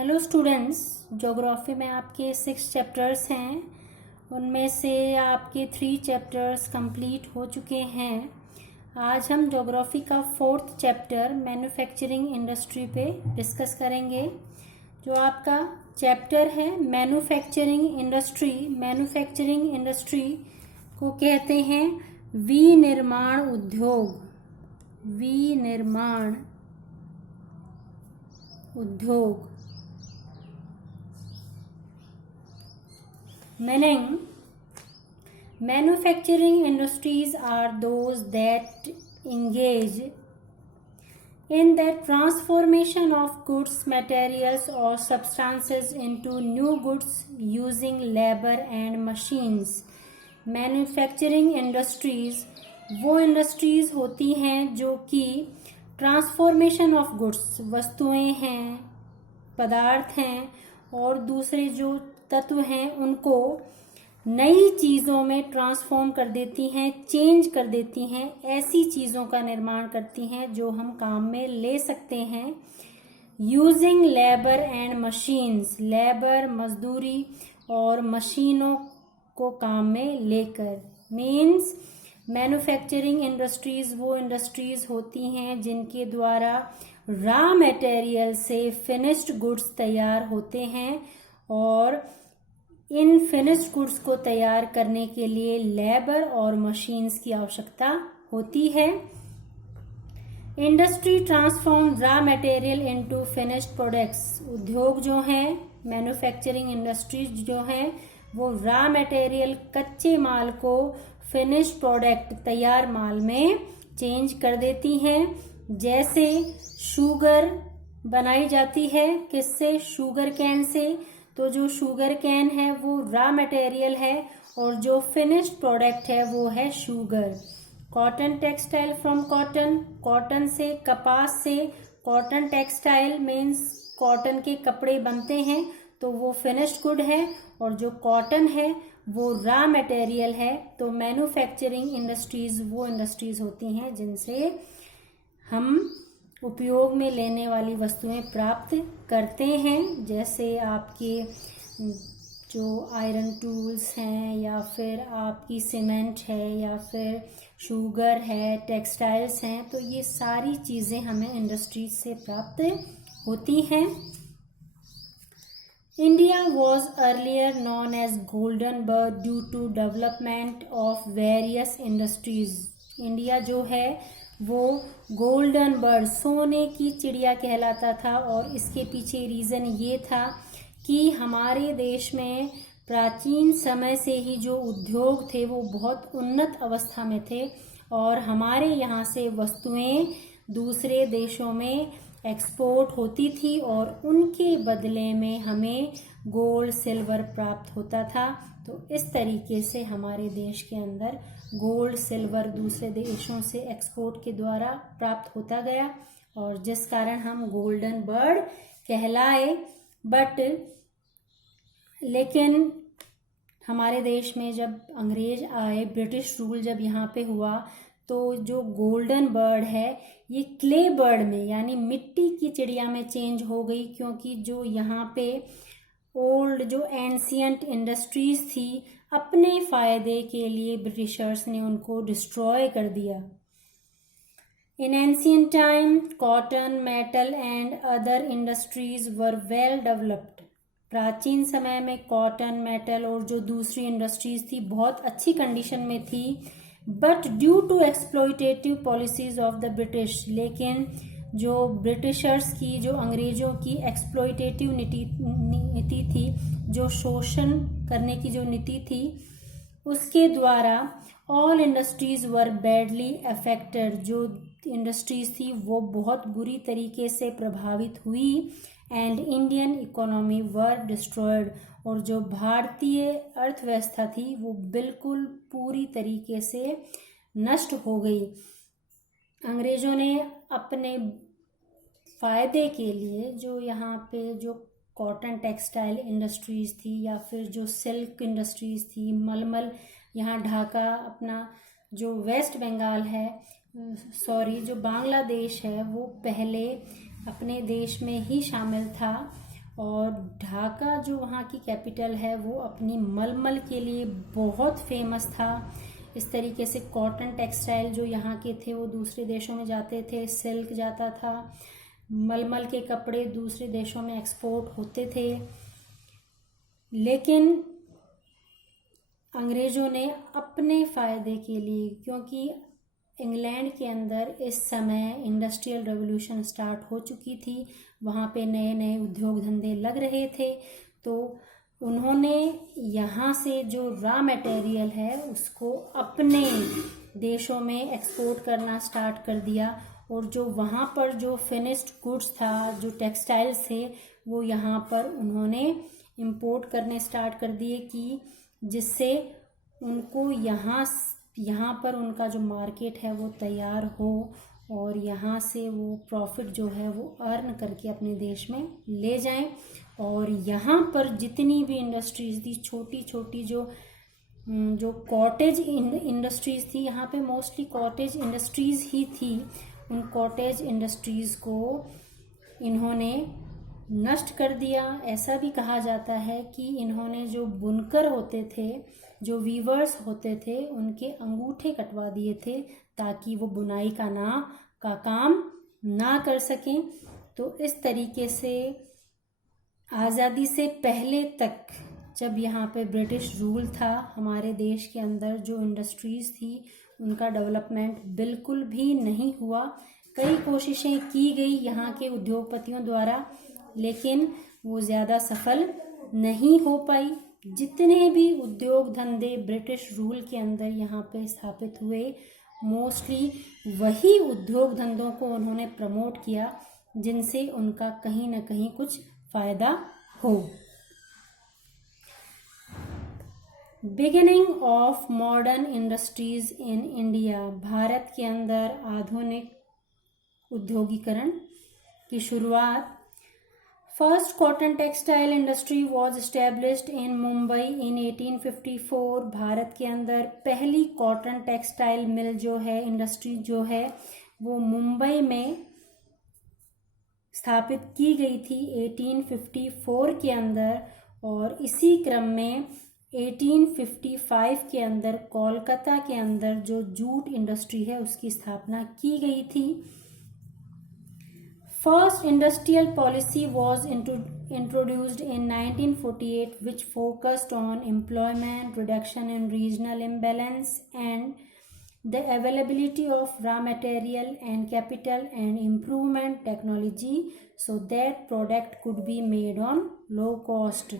Hello students, geography में आपके 6 chapters हैं। उनमें से आपके 3 चैप्टर्स कंप्लीट हो चुके हैं। आज हम ज्योग्राफी का 4th चैप्टर मैन्युफैक्चरिंग इंडस्ट्री पे डिस्कस करेंगे। जो आपका चैप्टर है मैन्युफैक्चरिंग इंडस्ट्री, मैन्युफैक्चरिंग इंडस्ट्री को कहते हैं विनिर्माण उद्योग। विनिर्माण उद्योग meaning manufacturing industries are those that engage in the transformation of goods, materials or substances into new goods using labor and machines. Manufacturing industries वो इंडस्ट्रीज होती हैं जो कि ट्रांसफॉर्मेशन ऑफ गुड्स, वस्तुएं हैं, पदार्थ हैं और दूसरे जो तत्व हैं उनको नई चीजों में ट्रांसफॉर्म कर देती हैं, चेंज कर देती हैं। ऐसी चीजों का निर्माण करती हैं जो हम काम में ले सकते हैं using labour and machines, labour मजदूरी और मशीनों को काम में लेकर। मीन्स मैन्युफैक्चरिंग इंडस्ट्रीज वो इंडस्ट्रीज होती हैं जिनके द्वारा रॉ मटेरियल से फिनिश्ड गुड्स तैयार होते हैं और इन फिनिश्ड गुड्स को तैयार करने के लिए लेबर और मशीन्स की आवश्यकता होती है। Industry transform raw material into finished products. उद्योग जो हैं, मैन्युफैक्चरिंग इंडस्ट्रीज जो हैं, वो रॉ मटेरियल कच्चे माल को फिनिश्ड प्रोडक्ट, तैयार माल में चेंज कर देती हैं। जैसे शुगर बनाई जाती है किससे? Sugar can say. तो जो शुगर कैन है वो रॉ मटेरियल है और जो फिनिश्ड प्रोडक्ट है वो है sugar. Cotton textile from cotton, cotton से, कपास से कॉटन टेक्सटाइल मीन्स कॉटन के कपड़े बनते हैं, तो वो फिनिश्ड गुड है और जो कॉटन है वो रॉ मटेरियल है। तो मैन्युफैक्चरिंग इंडस्ट्रीज वो इंडस्ट्रीज होती हैं जिनसे हम उपयोग में लेने वाली वस्तुएं प्राप्त करते हैं। जैसे आपके जो आयरन टूल्स हैं या फिर आपकी सीमेंट है या फिर शुगर है, टेक्सटाइल्स हैं, तो ये सारी चीजें हमें इंडस्ट्रीज से प्राप्त होती हैं। India was earlier known as golden bird due to development of various industries. India जो है वो गोल्डन बर्ड, सोने की चिड़िया कहलाता था और इसके पीछे रीज़न ये था कि हमारे देश में प्राचीन समय से ही जो उद्योग थे वो बहुत उन्नत अवस्था में थे और हमारे यहाँ से वस्तुएं दूसरे देशों में एक्सपोर्ट होती थी और उनके बदले में हमें गोल्ड, सिल्वर प्राप्त होता था। तो इस तरीके से हमारे देश के अंदर गोल्ड, सिल्वर दूसरे देशों से एक्सपोर्ट के द्वारा प्राप्त होता गया और जिस कारण हम गोल्डन बर्ड कहलाए। बट लेकिन हमारे देश में जब अंग्रेज आए, ब्रिटिश रूल जब यहाँ पे हुआ, तो जो गोल्डन बर्ड है ये क्ले बर्ड में यानी मिट्टी की चिड़िया में चेंज हो गई, क्योंकि जो यहाँ पे ओल्ड जो एंशियंट इंडस्ट्रीज थी अपने फायदे के लिए ब्रिटिशर्स ने उनको डिस्ट्रॉय कर दिया। In ancient time cotton, metal and other industries were well developed. प्राचीन समय में कॉटन, मेटल और जो दूसरी इंडस्ट्रीज थी बहुत अच्छी कंडीशन में थी। But due to exploitative policies of the British, लेकिन जो ब्रिटिशर्स की, जो अंग्रेजों की एक्सप्लॉयटेटिव नीति थी, जो शोषण करने की जो नीति थी, उसके द्वारा ऑल इंडस्ट्रीज वर बैडली अफेक्टेड। जो इंडस्ट्रीज थी वो बहुत बुरी तरीके से प्रभावित हुई and Indian economy were destroyed. और जो भारतीय अर्थव्यवस्था थी वो बिल्कुल पूरी तरीके से नष्ट हो गई। अंग्रेजों ने अपने फायदे के लिए जो यहाँ पे जो कॉटन टेक्सटाइल इंडस्ट्रीज थी या फिर जो सिल्क इंडस्ट्रीज थी, मलमल, यहाँ ढाका अपना जो वेस्ट बंगाल है, जो बांग्लादेश है, वो पहले अपने देश में ही शामिल था और ढाका जो वहाँ की कैपिटल है वो अपनी मलमल के लिए बहुत फेमस था। इस तरीके से कॉटन टेक्सटाइल जो यहाँ के थे वो दूसरे देशों में जाते थे, सिल्क जाता था, मलमल के कपड़े दूसरे देशों में एक्सपोर्ट होते थे। लेकिन अंग्रेज़ों ने अपने फ़ायदे के लिए, क्योंकि इंग्लैंड के अंदर इस समय इंडस्ट्रियल रेवोल्यूशन स्टार्ट हो चुकी थी, वहाँ पे नए नए उद्योग धंधे लग रहे थे, तो उन्होंने यहाँ से जो रॉ मटेरियल है उसको अपने देशों में एक्सपोर्ट करना स्टार्ट कर दिया। और जो वहाँ पर जो फिनिश्ड गुड्स था, जो टेक्सटाइल्स थे, वो यहाँ पर उन्होंने इंपोर्ट करने स्टार्ट कर दिए कि जिससे उनको यहाँ पर उनका जो मार्केट है वो तैयार हो और यहाँ से वो प्रॉफिट जो है वो अर्न करके अपने देश में ले जाएं। और यहाँ पर जितनी भी इंडस्ट्रीज़ थी, छोटी छोटी जो कॉटेज इंडस्ट्रीज़ थी, यहाँ पे मोस्टली कॉटेज इंडस्ट्रीज़ ही थी, उन कॉटेज इंडस्ट्रीज़ को इन्होंने नष्ट कर दिया। ऐसा भी कहा जाता है कि इन्होंने जो बुनकर होते थे, जो वीवर्स होते थे, उनके अंगूठे कटवा दिए थे ताकि वो बुनाई का काम ना कर सकें। तो इस तरीके से आज़ादी से पहले तक जब यहाँ पे ब्रिटिश रूल था, हमारे देश के अंदर जो इंडस्ट्रीज़ थी उनका डेवलपमेंट बिल्कुल भी नहीं हुआ। कई कोशिशें की गई यहाँ के उद्योगपतियों द्वारा, लेकिन वो ज़्यादा सफल नहीं हो पाई। जितने भी उद्योग धंधे ब्रिटिश रूल के अंदर यहाँ पे स्थापित हुए, मोस्टली वही उद्योग धंधों को उन्होंने प्रमोट किया जिनसे उनका कहीं ना कहीं कुछ फ़ायदा हो। Beginning of modern industries in India, Bharat के अंदर आधुनिक उद्योगीकरण की शुरुआत। First cotton textile industry was established in Mumbai in 1854। Bharat के अंदर पहली कॉटन टेक्सटाइल मिल जो है, इंडस्ट्री जो है, वो मुंबई में स्थापित की गई थी 1854 के अंदर। और इसी क्रम में 1855 के अंदर कोलकाता के अंदर जो जूट इंडस्ट्री है उसकी स्थापना की गई थी। First industrial policy was introduced in 1948, which focused on employment, reduction in regional imbalance, and the availability of raw material and capital, and improvement technology so that product could be made on low cost.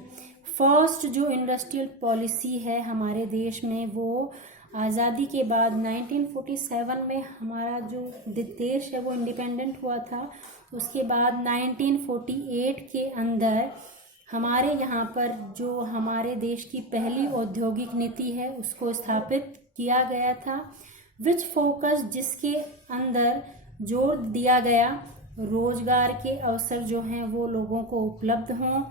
First जो industrial policy है हमारे देश में, वो आज़ादी के बाद 1947 में हमारा जो देश है वो इंडिपेंडेंट हुआ था। उसके बाद 1948 के अंदर हमारे यहाँ पर जो हमारे देश की पहली औद्योगिक नीति है उसको स्थापित किया गया था, विच फोकस, जिसके अंदर जोर दिया गया रोजगार के अवसर जो हैं वो लोगों को उपलब्ध हों,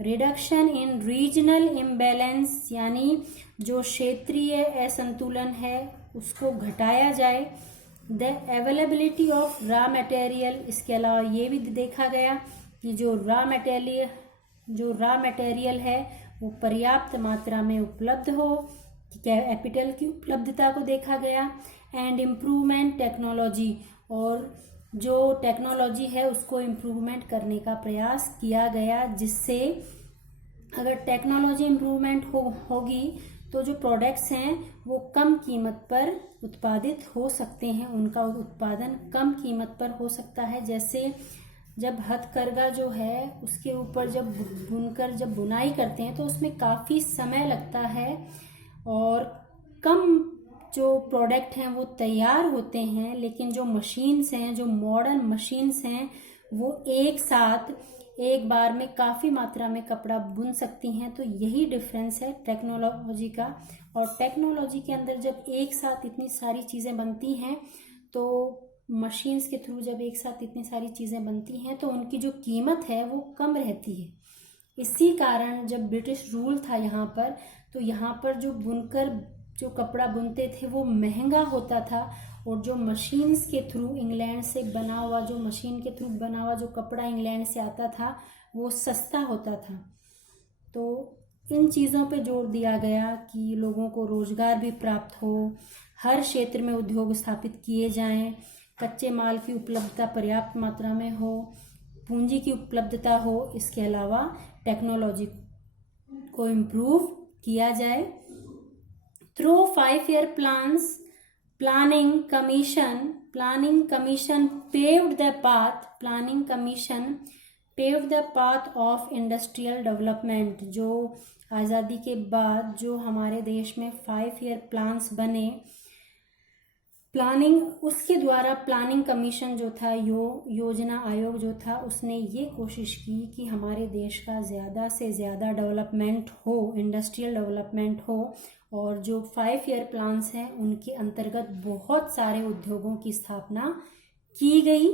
रिडक्शन इन रीजनल इम्बैलेंस, यानी जो क्षेत्रीय असंतुलन है उसको घटाया जाए, the availability of raw material. इसके अलावा ये भी देखा गया कि जो रॉ मटेरियल है वो पर्याप्त मात्रा में उपलब्ध हो, कैपिटल की उपलब्धता को देखा गया, एंड इम्प्रूवमेंट टेक्नोलॉजी, और जो टेक्नोलॉजी है उसको इम्प्रूवमेंट करने का प्रयास किया गया, जिससे अगर टेक्नोलॉजी इम्प्रूवमेंट होगी तो जो प्रोडक्ट्स हैं वो कम कीमत पर उत्पादित हो सकते हैं, उनका उत्पादन कम कीमत पर हो सकता है। जैसे जब हथकरघा जो है उसके ऊपर जब बुनकर जब बुनाई करते हैं तो उसमें काफ़ी समय लगता है और कम जो प्रोडक्ट हैं वो तैयार होते हैं, लेकिन जो मशीन्स हैं, जो मॉडर्न मशीन्स हैं, वो एक साथ एक बार में काफ़ी मात्रा में कपड़ा बुन सकती हैं। तो यही डिफरेंस है टेक्नोलॉजी का। और टेक्नोलॉजी के अंदर जब एक साथ इतनी सारी चीज़ें बनती हैं, तो मशीन्स के थ्रू जब एक साथ इतनी सारी चीज़ें बनती हैं तो उनकी जो कीमत है वो कम रहती है। इसी कारण जब ब्रिटिश रूल था यहाँ पर, तो यहाँ पर जो बुनकर जो कपड़ा बुनते थे वो महंगा होता था, और जो मशीन्स के थ्रू इंग्लैंड से बना हुआ, जो मशीन के थ्रू बना हुआ जो कपड़ा इंग्लैंड से आता था वो सस्ता होता था। तो इन चीज़ों पे जोर दिया गया कि लोगों को रोज़गार भी प्राप्त हो, हर क्षेत्र में उद्योग स्थापित किए जाएं, कच्चे माल की उपलब्धता पर्याप्त मात्रा में हो, पूंजी की उपलब्धता हो, इसके अलावा टेक्नोलॉजी को इम्प्रूव किया जाए। Through 5-year plans, planning commission paved the path of industrial development। जो आज़ादी के बाद जो हमारे देश में 5-year plans बने, प्लानिंग उसके द्वारा प्लानिंग कमीशन जो था, योजना आयोग जो था, उसने ये कोशिश की कि हमारे देश का ज़्यादा से ज़्यादा डेवलपमेंट हो, इंडस्ट्रियल डेवलपमेंट हो। और जो 5-year प्लान्स हैं उनके अंतर्गत बहुत सारे उद्योगों की स्थापना की गई।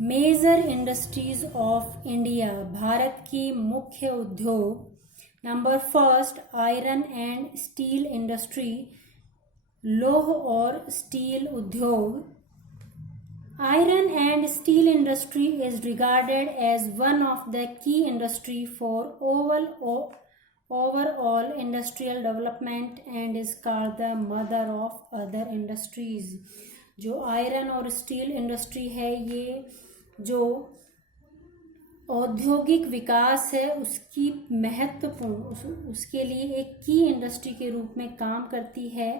Major industries of India, Bharat की मुख्य उद्योग। Number first, iron and steel industry, लौह और स्टील उद्योग। Iron and steel industry is regarded as one of the key industry for overall industrial development and is called the mother of other industries। जो iron और steel industry है, ये जो औद्योगिक विकास है उसकी महत्वपूर्ण, उसके लिए एक की इंडस्ट्री के रूप में काम करती है।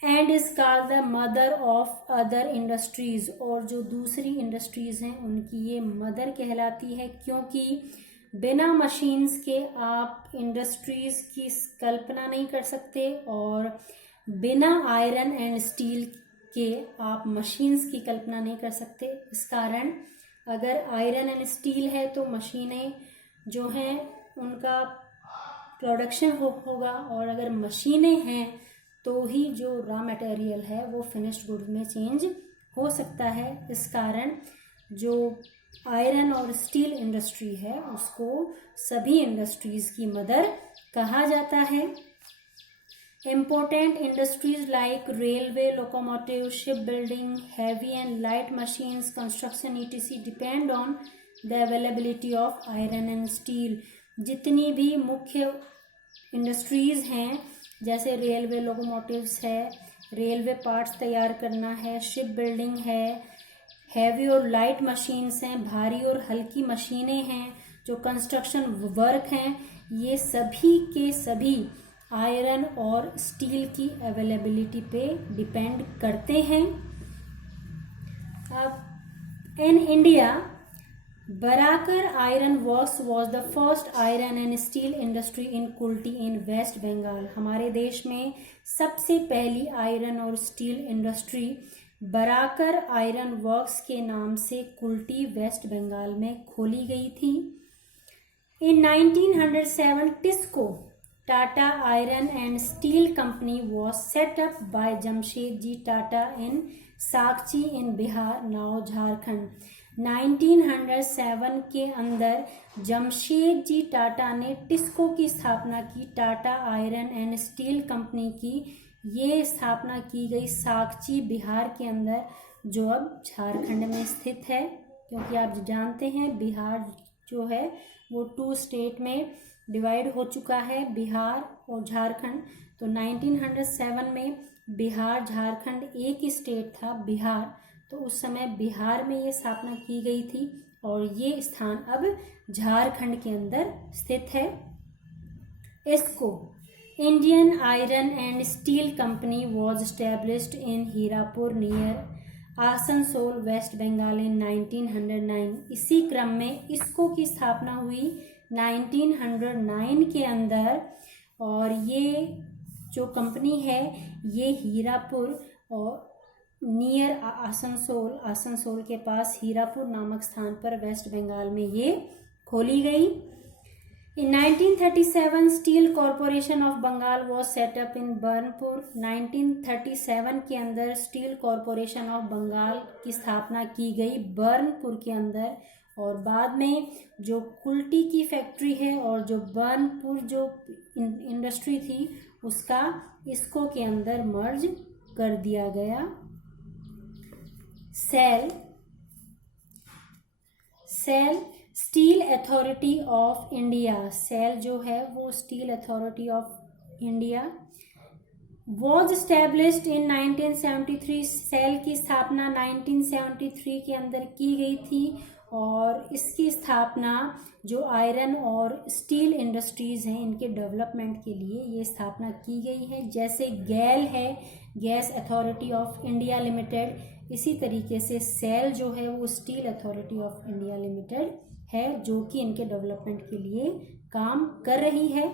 And is called the mother of other industries, और जो दूसरी इंडस्ट्रीज हैं उनकी ये मदर कहलाती है, क्योंकि बिना मशीन्स के आप इंडस्ट्रीज की कल्पना नहीं कर सकते और बिना आयरन एंड स्टील के आप मशीन्स की कल्पना नहीं कर सकते। इस कारण अगर आयरन एंड स्टील है तो मशीनें जो हैं उनका प्रोडक्शन होगा, और अगर मशीनें हैं तो ही जो रॉ मटेरियल है वो फिनिश्ड गुड में चेंज हो सकता है। इस कारण जो आयरन और स्टील इंडस्ट्री है उसको सभी इंडस्ट्रीज की मदर कहा जाता है। Important industries like railway, locomotive, ship building, heavy and light machines, construction etc depend on the availability of iron and steel. जितनी भी मुख्य इंडस्ट्रीज हैं, जैसे रेलवे, लोकोमोटिव्स है, रेलवे पार्ट्स तैयार करना है, शिप बिल्डिंग है, हैवी और लाइट मशीन्स हैं, भारी और हल्की मशीनें हैं, जो कंस्ट्रक्शन वर्क हैं, ये सभी के सभी आयरन और स्टील की अवेलेबिलिटी पे डिपेंड करते हैं। अब in India, Barakar Iron Works was the first iron and steel industry in Kulti in West Bengal। हमारे देश में सबसे पहली आयरन और steel industry Barakar iron works के नाम से कुल्टी, वेस्ट बंगाल में खोली गई थी। In 1907, TISCO Tata Iron and Steel Company was set up by Jamshedji Tata in Sakchi in Bihar, now Jharkhand। 1907 के अंदर जमशेदजी टाटा ने टिस्को की स्थापना की, Tata iron and steel company की ये स्थापना की गई साकची, बिहार के अंदर, जो अब झारखंड में स्थित है। क्योंकि आप जानते हैं बिहार जो है वो 2 स्टेट में डिवाइड हो चुका है, बिहार और झारखंड। तो 1907 में बिहार झारखंड एक ही स्टेट था, बिहार। तो उस समय बिहार में ये स्थापना की गई थी और ये स्थान अब झारखंड के अंदर स्थित है। इसको Indian iron and steel company was established in Hirapur near Asansol, west Bengal in 1909। इसी क्रम में इसको की स्थापना हुई 1909 के अंदर, और ये जो कंपनी है ये हीरापुर और नियर आसनसोल के पास हीरापुर नामक स्थान पर वेस्ट बंगाल में ये खोली गई। In 1937 steel corporation of Bengal was set up in Burnpur. 1937 के अंदर स्टील कॉरपोरेशन ऑफ बंगाल की स्थापना की गई बर्नपुर के अंदर, और बाद में जो कुल्टी की फैक्ट्री है और जो बर्नपुर जो इंडस्ट्री थी उसका इसको के अंदर मर्ज कर दिया गया। SAIL steel authority of India, SAIL जो है वो steel authority of India was established in 1973। SAIL की स्थापना 1973 के अंदर की गई थी और इसकी स्थापना जो आयरन और स्टील इंडस्ट्रीज हैं इनके डेवलपमेंट के लिए ये स्थापना की गई है। जैसे गैल है, gas authority of India limited, इसी तरीके से सेल जो है वो steel authority of India limited है जो कि इनके डेवलपमेंट के लिए काम कर रही है।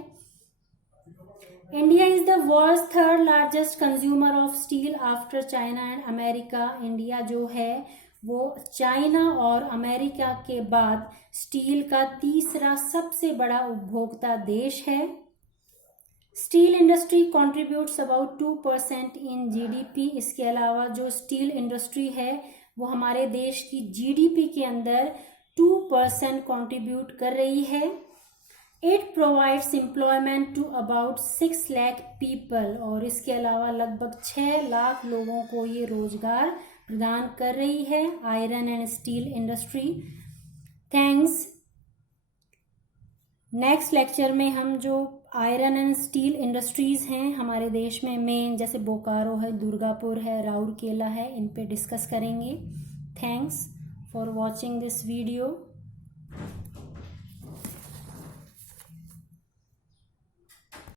India is the world's third largest consumer of steel after China and America. India जो है वो चाइना और अमेरिका के बाद स्टील का तीसरा सबसे बड़ा उपभोक्ता देश है। Steel industry contributes about 2% in GDP. इसके अलावा जो स्टील इंडस्ट्री है वो हमारे देश की जीडीपी के अंदर 2% कंट्रीब्यूट कर रही है। It provides employment to about 6 lakh people और इसके अलावा लगभग 6 लाख लोगों को ये रोजगार प्रदान कर रही है iron and steel industry. Thanks. Next lecture में हम जो आयरन एंड स्टील इंडस्ट्रीज हैं हमारे देश में मेन, जैसे बोकारो है, दुर्गापुर है, राउरकेला है, इन पे डिस्कस करेंगे। Thanks for watching this video.